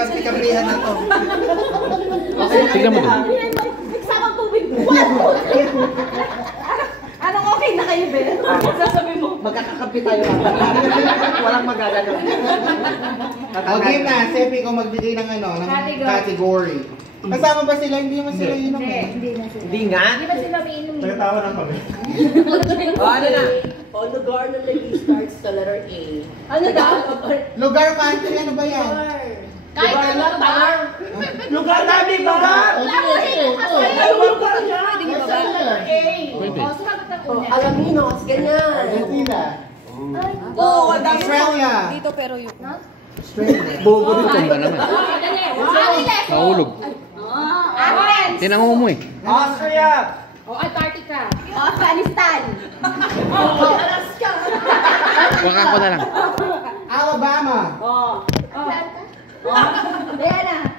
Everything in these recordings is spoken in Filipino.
kampi-kampihan na to. Tignan mo doon. Nagsamang tubig. Anong okay na kayo, Ben? Sasabi mo. Magkakakampi tayo. Walang magagano. Okay na, Sepi kung magbigay ng ano, ng category. Kasama ba sila? Hindi naman sila inom eh. Hindi na sila. Hindi nga? Hindi ba sila mainom? Nagtawa lang kami. Ano na? On lugar na lagi starts sa letter A. Ano daw? Lugar, country, ano ba yan? Kahit ano lugar. Lugar namin, lugar! Lugar niya. Pwede ba ba? Pwede. O, sumagot ng una. Alaminos, ganyan. Argentina. Oo, ang dami Australia. Dito pero yung... Australia. Bobo rin tumba naman. Angeles. Mahulog. Athens. Tinango mo eh. Austria. O, Antarctica. O, Afghanistan. Alaska. Baka ko na lang. Alabama. Diana.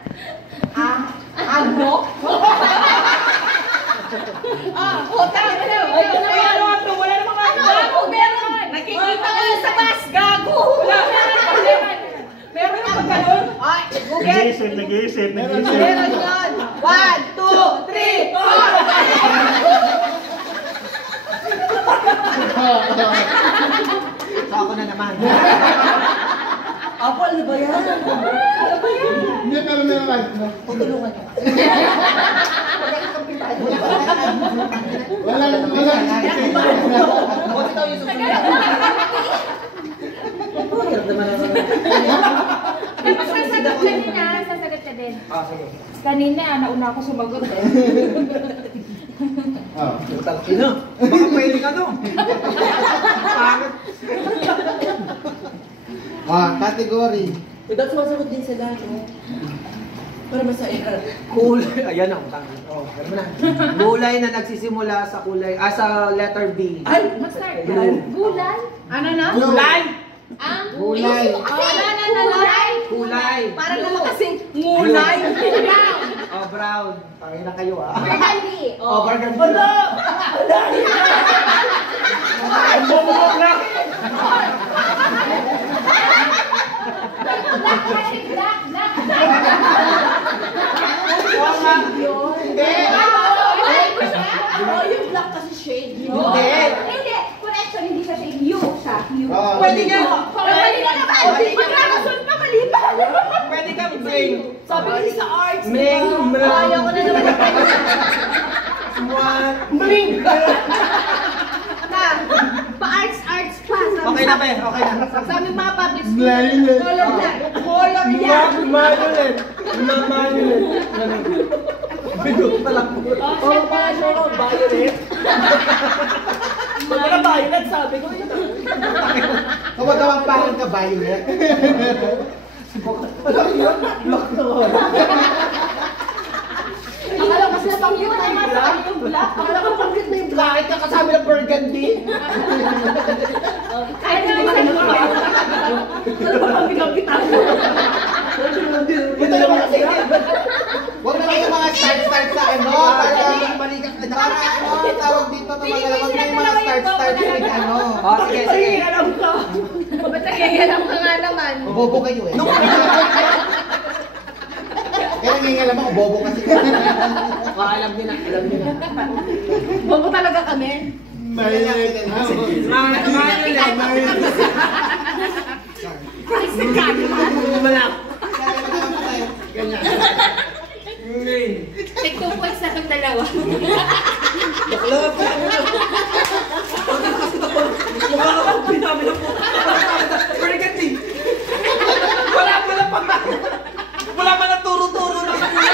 Agno. Hotel. Wala namang gago. Meron. Nakikita ko yung sa bus. Gago. Meron naman ganun. Ay, Google. Nag-iisip. Meron yun. 1, 2, 3, 4. So ako na naman. Apo, ano ba yan? Hindi, pero meron lang. Tutulungan ka. Wala. Huwag ikaw yung susunod. Tapos sasagot kanina, sasagot ka din. Sige. Kanina, nauna ako sumagot eh. Ino, baka pwede ka no. Category. Dapat sumasagot din sila, no? Para masaya. Kulay. Ayan ang tanga. Alam mo na. Kulay na nagsisimula sa kulay, sa letter B. Ay! Mag-start ka. Gulay. Gulay? Ano na? Kulay. Ang Gulay. Gulay. Kulay. Para naman kasing ngulay. Brown. Brown. Pangin na kayo Burgundy. Burgundy. Black. Hindi. Yung black kasi shade. Hindi. Correction, hindi siya shade. Hue siya. Hue. Pwede nga. Mali ka naman. Magkakasun pa, mali pa. Pwede ka bling. Sabi kasi sa arts. Bling. Ayaw ko na naman. Bling. Pa-arts pa. Okay na ba? Okay na. Sa aming mga public school. Color yan. Color yan. Manulet. Bigot pala po. Violet. Magkana violet, sabi ko yun. Kapag gawang parang ka violet. Alam yun? Black na ko. Akala ko sila pang yun. Yung black. Akala ko pangit na yung black. Bakit ka kasama ng burgundy? Kahit hindi ka naman. Ito naman kasi. Huwag na kayo mga start sa ano. Para balikan. Para ano, tawag dito na mga huwag na yung mga start with ano. Sige. Alam ka. Ba't nagagalam ka nga naman? Bobo kayo eh. Kaya nangingalam ako, bobo kasi. Alam niyo na. Bobo talaga kami. Manulet. Ganyan. Take 2 points na itong dalawa. Baklap. Mukha ka pang pinami na po. Burgundy. Wala pa na turo-turo na kami.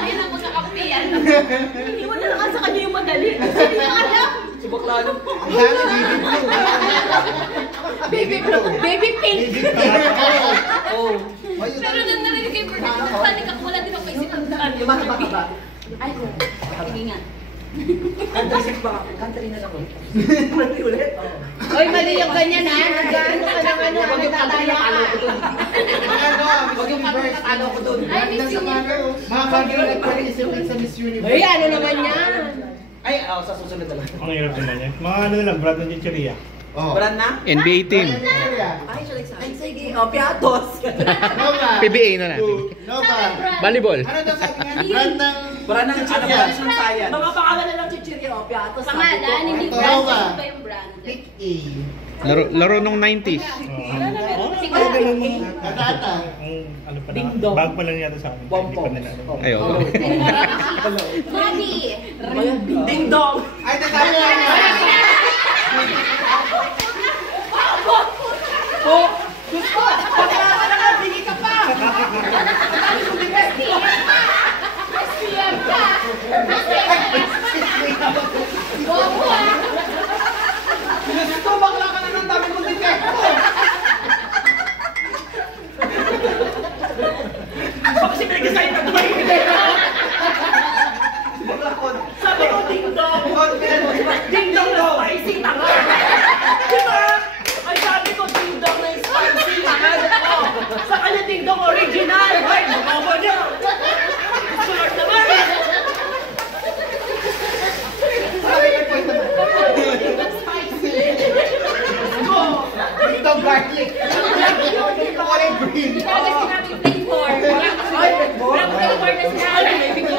Ayun ang magkakapiyan. Iwan na lang sa kanya yung madali. Hindi na alam. Si Baklalo. Baby blue. Baby pink. Oh. Pero nang narinig kay Bernard, panik ako, wala din ako isip ng daan. Lumasa ba? Ay, sige nga. Country na lang. Country ulit? Oy, mali yung ganyan ha. Nagano ka ng ano, nagtataya ka. Huwag yung ano ko doon. Ay, Miss Universe. Mga country nag-participate sa Miss Universe. Ay, ano naman yan? Ay, sa susunod naman. Ang hirap naman yan. Mga ano lang, Brad ng Chicheria. Brand na? NBA team. Ay, siya like sa akin. Sige. Opiatos. Nova. PBA na natin. Nova. Volleyball. Ano daw sabi niya? Brand ng Chichirya. Mga pangalan na lang Chichirya, Opiatos. Pangalan, hindi Ito, brand. Nova. Ano ba yung brand? Pick A. Laro nung 90s. Katata. Ano pa Ding na, dong. bag pa lang yata sa amin. Hindi pa nila alam. Ay, oo. Bobby. Ding dong. Ay, nasabi niya. Oh, gusto. Pagkaka na nga, bigay ka pa. SPM ka. Bobo ah. Gusto, bakla ka na ng dami mong defecto. Kasi pinag-design na tumahimik. Sabi ko, ding dong. Ding dong na spicy tanga. Diba? Ay, sabi ko, ding dong na spicy tanga. Sa kanya, ding dong original. Ay, makawa niya. Smart naman. Ito garlic. Ito orange green. Kasi sinabi flavor. Walang flavor na sinabi. Hindi ko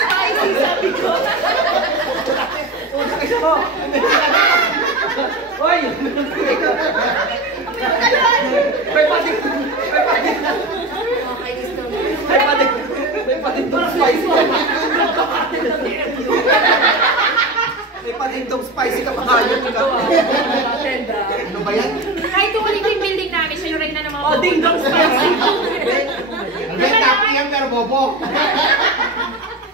spicy, sabi ko. Oy! Okay, gusto mo. May patintong spicy. May patintong spicy ka pa kayo. Ano ba yan? Kahit kung ulit yung building namin, siya yung rin na ng mga Oh, ding dong spicy. Ano ba yung tapi yan pero bobo?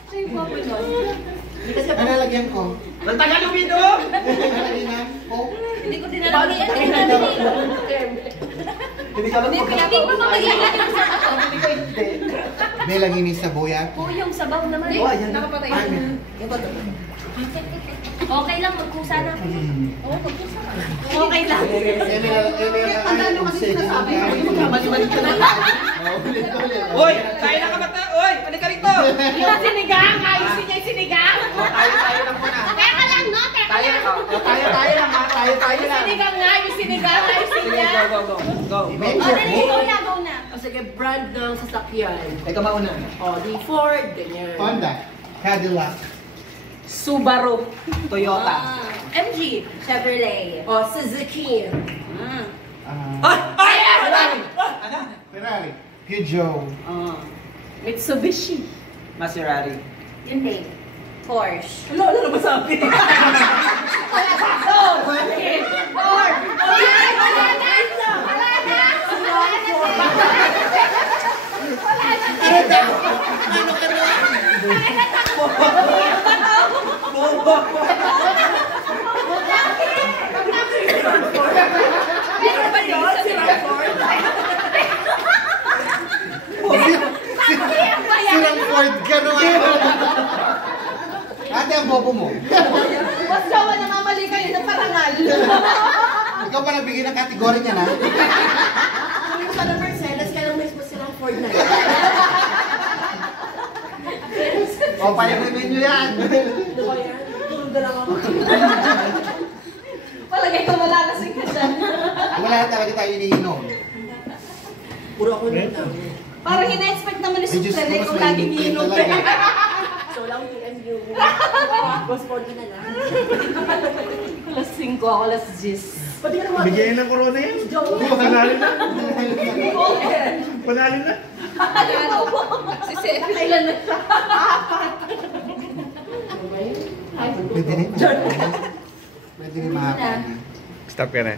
Siya yung bobo nun. Ano lalagyan ko? Nang tagal uminom! Lalagyan na? Coke? Hindi ko dinalagyan. Hindi ko dinalagyan. Hindi ka lang Hindi ko mamagilan yung sabaw. May lagi ni sabuya. Oo, yung sabaw naman. Oh, ayan. Nakapatay. Okay lang, magkusa na ako. Oo, magkusa na. Okay lang. Ang dami kasi sinasabi. Mali-mali ka na. Uy! Tayo na kamata! Uy! Ano ka rito? Yung sinigang, ayusin niya yung sinigang. Tayo lang muna. Teka lang, no? Teka lang. Tayo lang ha. Tayo lang. Sinigang nga, yung sinigang, ayusin niya. Go. O, dali, go na. O sige, brand ng sasakyan. Teka mauna. O, di Ford, ganyan. Honda. Cadillac. Subaru. Toyota. MG, Chevrolet. O, Suzuki. Ah, Ay! Ferrari! Ferrari. Peugeot. Mitsubishi. Maserati. Hyundai. Porsche. Ano na masabi? Sirang Ford ka naman. Ate, ang bobo mo. Mas gawa na mamali kayo ng parangal. Ikaw pa nagbigay ng kategory niya na. Sabi ko pala Mercedes, kaya lang may silang Ford na yun. O, payamin nyo yan. Ano ba yan? Tulog na lang ako. Palagay ko malalasing ka dyan. Wala na talaga tayo iniinom. Puro ako na lang. Parang ina-expect naman ni Ay, Diyos ko, Supreme mas kung lagi mainit niinom. talaga. So lang PMU. Boss 40 na lang. Alas 5 ako, alas 10. Pati ka naman. Bigyan ng corona yan. Panalo na. Panalo na. Si Seth, kailan na siya? Pwede rin. Pwede rin mahapon. Stop ka na.